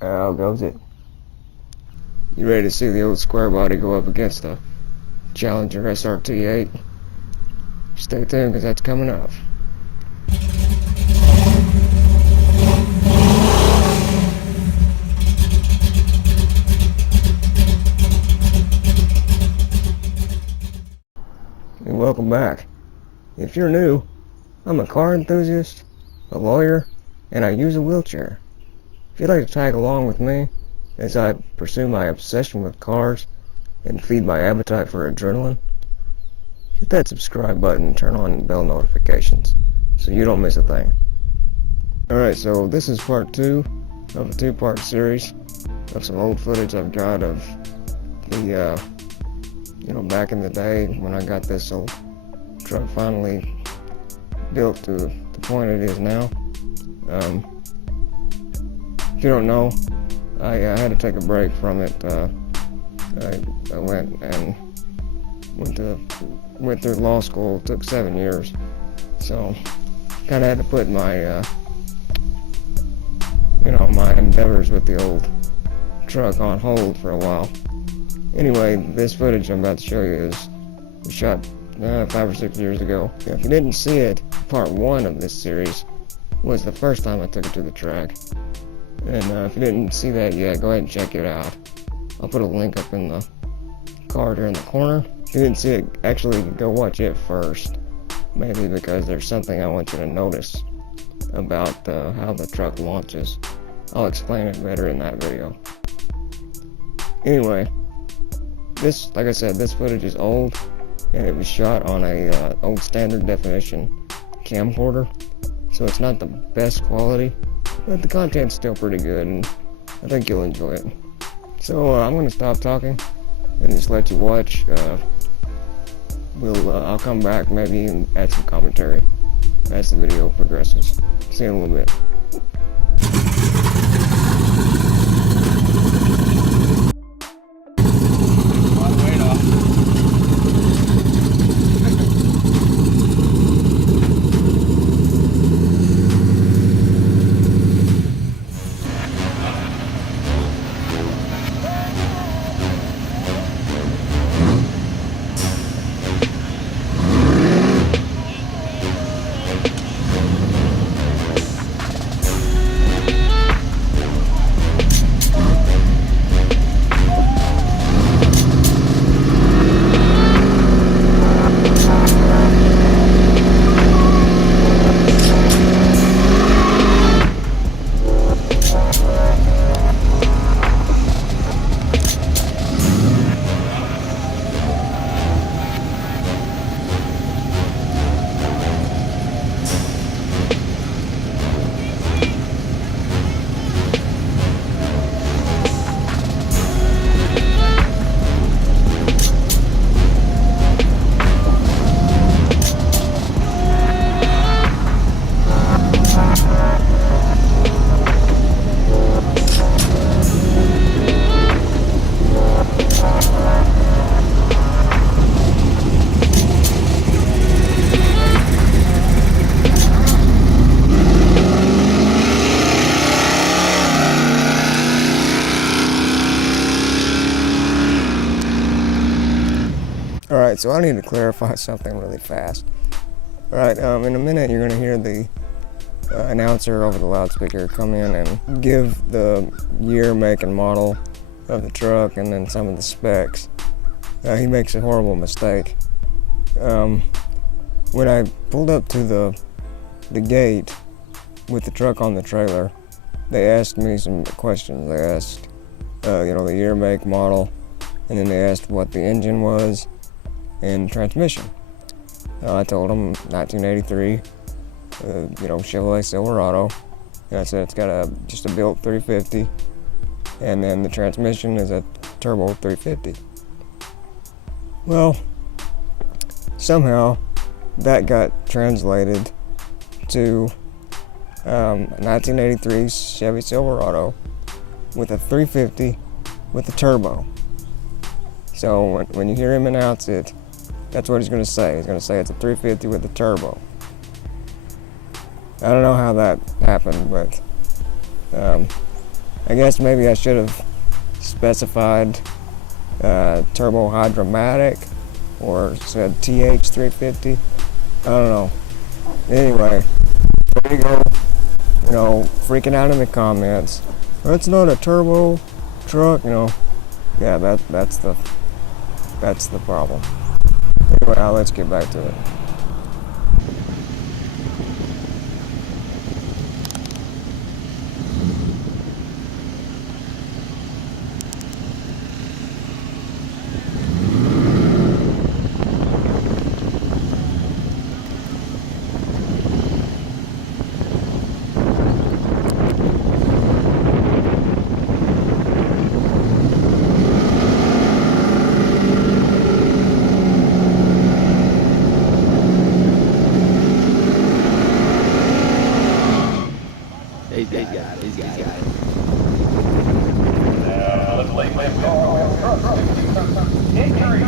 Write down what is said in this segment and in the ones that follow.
How goes it? You ready to see the old square body go up against the Challenger SRT8? Stay tuned, because that's coming up. And welcome back. If you're new, I'm a car enthusiast, a lawyer, and I use a wheelchair. If you'd like to tag along with me as I pursue my obsession with cars and feed my appetite for adrenaline, hit that subscribe button and turn on bell notifications so you don't miss a thing. Alright, so this is part 2 of a 2-part series of some old footage I've got of the, back in the day when I got this old truck finally built to the point it is now. If you don't know, I had to take a break from it. I went through law school. It took 7 years, so kind of had to put my my endeavors with the old truck on hold for a while. Anyway, this footage I'm about to show you was shot 5 or 6 years ago. If you didn't see it, part 1 of this series was the first time I took it to the track. And if you didn't see that yet, go ahead and check it out. I'll put a link up in the card here in the corner. If you didn't see it, actually go watch it first. Maybe because there's something I want you to notice about how the truck launches. I'll explain it better in that video. Anyway, like I said, this footage is old, and it was shot on a old standard definition camcorder, so it's not the best quality, but the content's still pretty good, and I think you'll enjoy it. So I'm going to stop talking and just let you watch. I'll come back, maybe even add some commentary as the video progresses. See you in a little bit. Alright, so I need to clarify something really fast. Alright, in a minute you're going to hear the announcer over the loudspeaker come in and give the year, make, and model of the truck and then some of the specs. He makes a horrible mistake. When I pulled up to the gate with the truck on the trailer, they asked me some questions. They asked, the year, make, model, and then they asked what the engine was and transmission. I told them 1983, Chevrolet Silverado. And I said it's got just a built 350, and then the transmission is a turbo 350. Well, somehow that got translated to 1983 Chevy Silverado with a 350 with a turbo. So when you hear him announce it, that's what he's going to say. He's going to say it's a 350 with a turbo. I don't know how that happened, but I guess maybe I should have specified turbo hydromatic or said TH350. I don't know. Anyway, there you go. You know, freaking out in the comments. That's not a turbo truck, you know. Yeah, that's the problem. Anyway, let's get back to it. He's got it. Let's lay lift truck. Injury.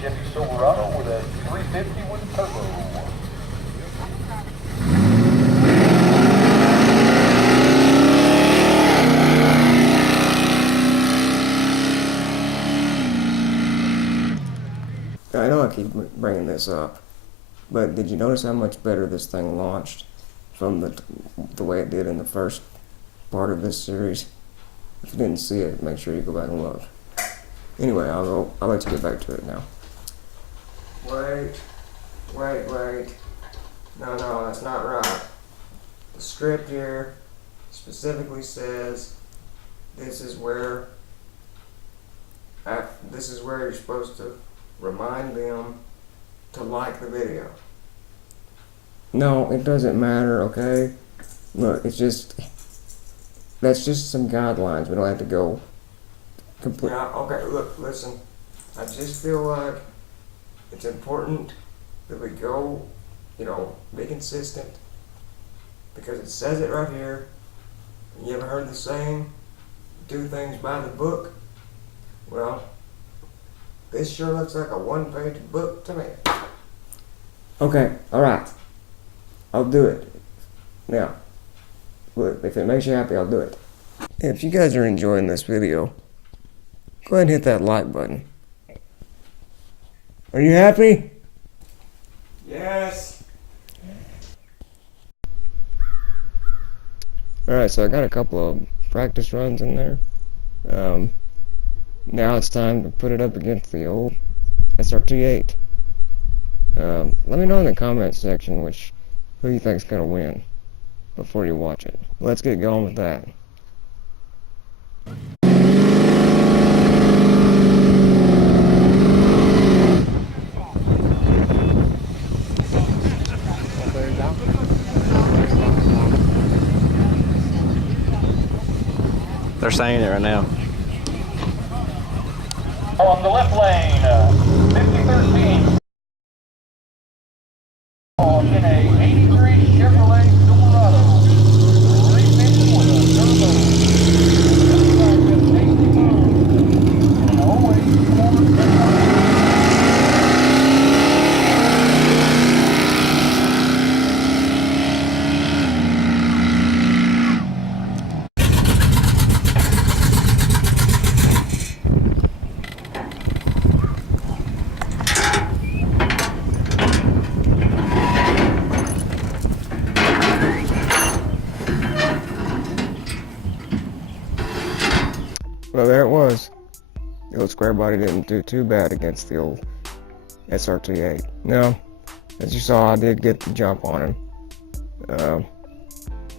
Chevy Silverado with a 350 with turbo. I know I keep bringing this up, but did you notice how much better this thing launched from the way it did in the first part of this series? If you didn't see it, make sure you go back and look. Anyway, I'll let you get back to it now. Wait. No, that's not right. The script here specifically says this is where you're supposed to remind them to like the video. No, it doesn't matter, okay? Look, that's just some guidelines. We don't have to go complete. Yeah, okay, look, listen. I just feel like it's important that we go, be consistent, because it says it right here. You ever heard the saying, do things by the book? Well, this sure looks like a one-page book to me. Okay, alright. I'll do it. Now, look, if it makes you happy, I'll do it. If you guys are enjoying this video, go ahead and hit that like button. Are you happy? Yes. Alright, so I got a couple of practice runs in there. Now it's time to put it up against the old SRT8. Let me know in the comments section who you think's gonna win before you watch it. Let's get going with that. They're saying it right now. On the left lane, 5013. In a 83 Chevrolet Silverado. 350 with a turbo. And always forward. Well, there it was. The old square body didn't do too bad against the old SRT8. Now, as you saw, I did get the jump on him.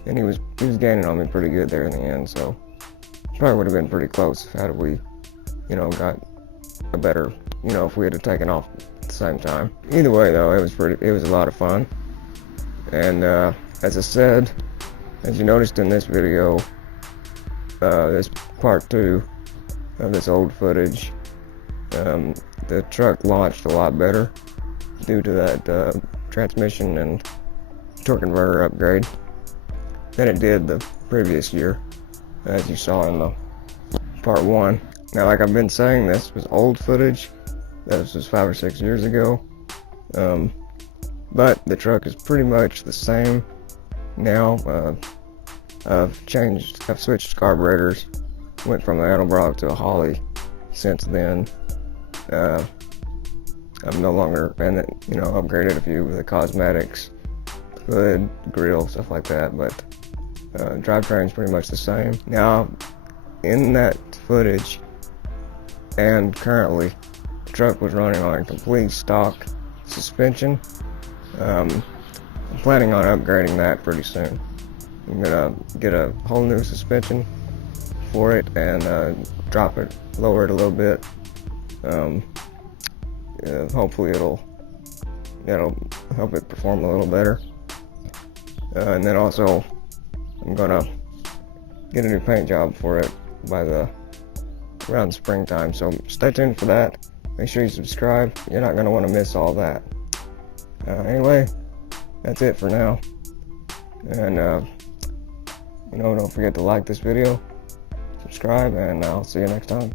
And he was gaining on me pretty good there in the end, so probably would have been pretty close had we, got a better, if we had taken off at the same time. Either way, though, it was a lot of fun. And as I said, as you noticed in this video, this part 2 of this old footage, the truck launched a lot better due to that transmission and torque converter upgrade than it did the previous year, as you saw in the part 1. Now, like I've been saying, this was old footage. This was 5 or 6 years ago, but the truck is pretty much the same now. I've switched carburetors, went from the Edelbrock to a Holly since then. I'm no longer, and upgraded a few of the cosmetics, hood, grille, stuff like that, but drivetrain's pretty much the same. Now, in that footage, and currently, the truck was running on a complete stock suspension. I'm planning on upgrading that pretty soon. I'm gonna get a whole new suspension for it and lower it a little bit. Hopefully it'll help it perform a little better. And then also, I'm gonna get a new paint job for it around springtime. So stay tuned for that. Make sure you subscribe. You're not gonna want to miss all that. Anyway, that's it for now. And don't forget to like this video, subscribe, and I'll see you next time.